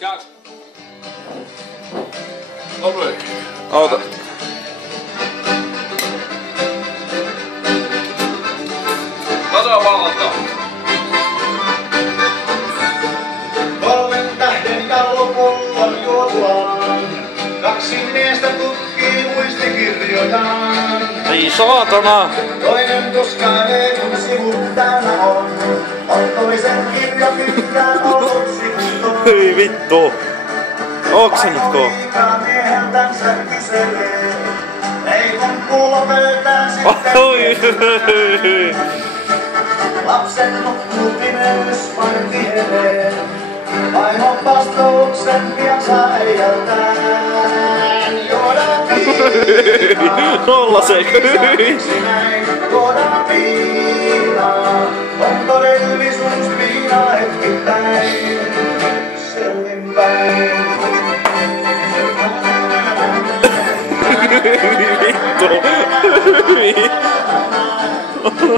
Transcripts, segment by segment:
Käy. Oi. Auta. Tasavalta. 3 tähden kallopullon juotuaan. 2 miestä tutkii muistikirjojaan. Ei saatana! Toinen tuskailee kun sivut täynnä on. On toisen kirja pitkään ollut sivustoon. Hyi vittu! Oksennitko? Liikaa mieheltänsä kyselee. Ei kun kuulo pöytään sitten Oi! lapsen nukkuu pimeys vain tihelee. Vaimon vastauksen pian saa äijältään. Juodaan viinaa. Nolla se! Juodaan viinaa. On todellisuus viinaa hetkittäin. Selvinpäin. Vittu!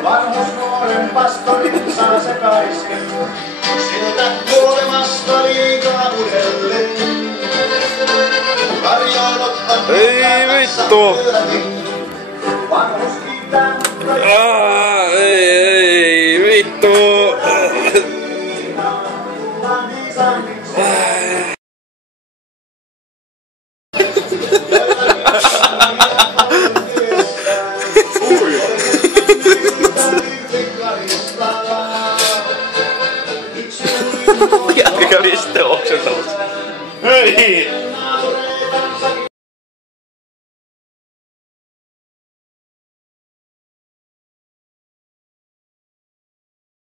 Vanhusnuoren pastorin saa sekaisin. Siltä kuolemasta liikaa uudelleen. Varjoilot on Ei vittu! vanhus kiittää. Ei vittu! Jätkä kävi sitten oksentamassa. Hyi!